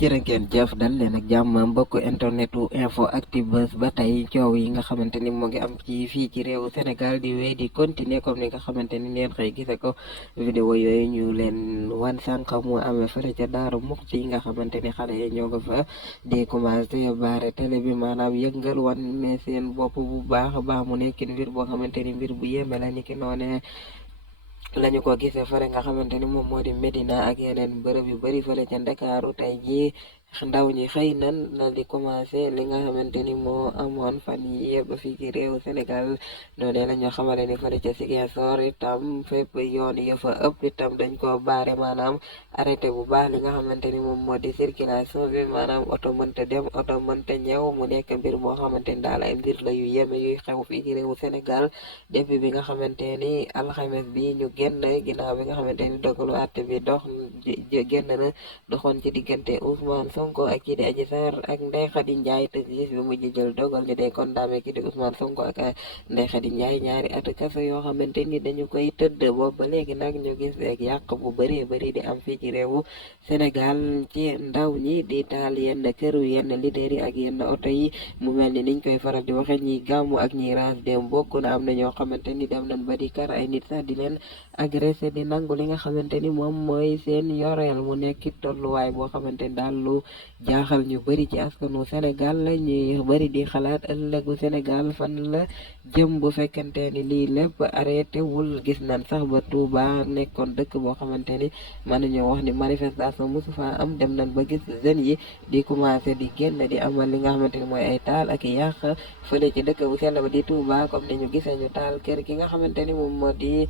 jërë ngeen jëf dal leen ak jàmm mbokk internetu info actu buzz ba tey coow yi nga xamante ni mu ngi am ci fii ci réewu Sénégal di wéy di continuer comme ni nga xamante ni ngeen xëy gise ko vidéo yooyu ñu leen wan sànq mu amee fële ca Daaru Muxti nga xamante ni xale yi ñoo nga fa di commencé baare télé bi maanaam yëngal wan ne seen bopp bu baax a baax mu nekk mbir boo xamante ni mbir bu yéeme la ni ki noonee lañu ko gisee fële nga xamante ni moom moo di Medina ak yeneen bërëb yu bari fële ca Ndakaaru tey jii ndaw ñi xëy nan na di commencé li nga xamante ni moo amoon fan yi yëpp fii ci réewu Sénégal noonu la ñu xamale ni fële ca Ziguinchor itam fépp yoon ya fa ëpp itam dañ ko baare maanaam arrêté bu baax li nga xamante ni moom moo di circulation bi maanaam oto mënta dem oto mënta ñëw mu nekk mbir boo xamante ni daal ay mbir la yu yeme yuy xew fii ci réewu Sénégal depuis bi nga xamante ni alxames bi ñu génn ginnaaw bi nga xamante ni dogalu àtte bi génn na doxoon ci diggante Ousmane Sonko ak kii di Adji Sarr ak Ndeye Khady Ndiaye te juge bi mujj jël dogal ni day condamné kii di Ousmane Sonko ak Ndeye Khady Ndiaye ñaari at kaso yoo xamante ni dañu koy tëdd boobu ba léegi nag ñu gis rek yàq bu bëree bëri di am fii ci réewu Sénégal ci ndaw ñi di taal yenn këru yenn leader yi ak yenn oto yi mu mel ni niñ koy faral di waxe ñi gàmmu ak ñi raas dem bokk na am na ñoo xamante ni dem nañ ba di kar ay nit sax di leen agressé di nangu li nga xamante ni moom mooy seen yoreel mu nekk tolluwaay boo xamante ni daal lu jaaxal ñu bëri ci askanu Sénégal la ñuy bëri di xalaat ëllëgu Sénégal fan la jëm bu fekkente ni lii lépp arrêté wul gis nañ sax ba Touba nekkoon dëkk boo xamante ni mën nañoo wax ni manifestation mosu fa am dem nañ ba gis jeunes yi di commencé di génn di amal li nga xamante ni mooy ay taal ak yàq fële ci dëkk bu sell ba di Touba comme ni ñu gisee ñu taal kër ki nga xamante ni moom moo di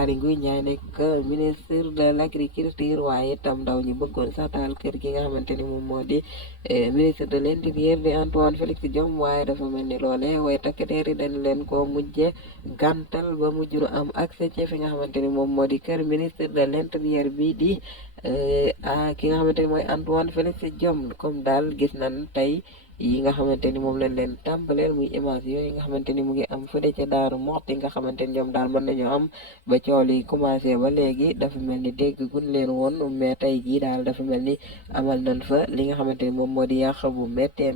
Aly Ngouille Ndiaye nekk ministre de l'agriculture waaye itam ndaw ñi bëggoon sax taal kër ki nga xamante ni moom moo di ministre de l'intérieur di Antoine Félix Diome waaye dafa mel ni loole waaye takk der yi dañ leen ko mujje gàntal ba mujj nu am accès ci fi nga xamante ni moom moo di kër ministre de l'intérieur bi di ki nga xamante ni mooy Antoine Félix Diome comme daal gis nañ tey yi nga xamante ni moom lañ leen tàmbaleel muy image yooyu nga xamante ni mu ngi am fële ca Daaru Muxti nga xamante ni ñoom daal mën nañoo am ba coow li commencé ba léegi dafa mel ni dégg gun leen woon mais tey jii daal dafa mel ni amal nañ fa li nga xamante ni moom moo di yàq bu métti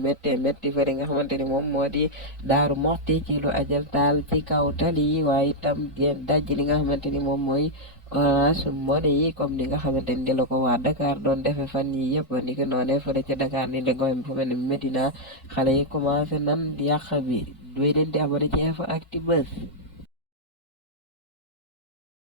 fële nga xamante ni moom moo di Daaru Muxti ci lu ajal taal ci kaw tali yi waaye itam ngeen daj li nga xamante ni moom mooy Orange Money yi comme ni nga xamante ni la ko waa Dakar doon defe fan yi yëpp ni ko noonee fële ca Dakar ni da ngoy fu mel ni Medina xale yi commencé nan yàq bi doy leen di abonné ci Info Actu Buzz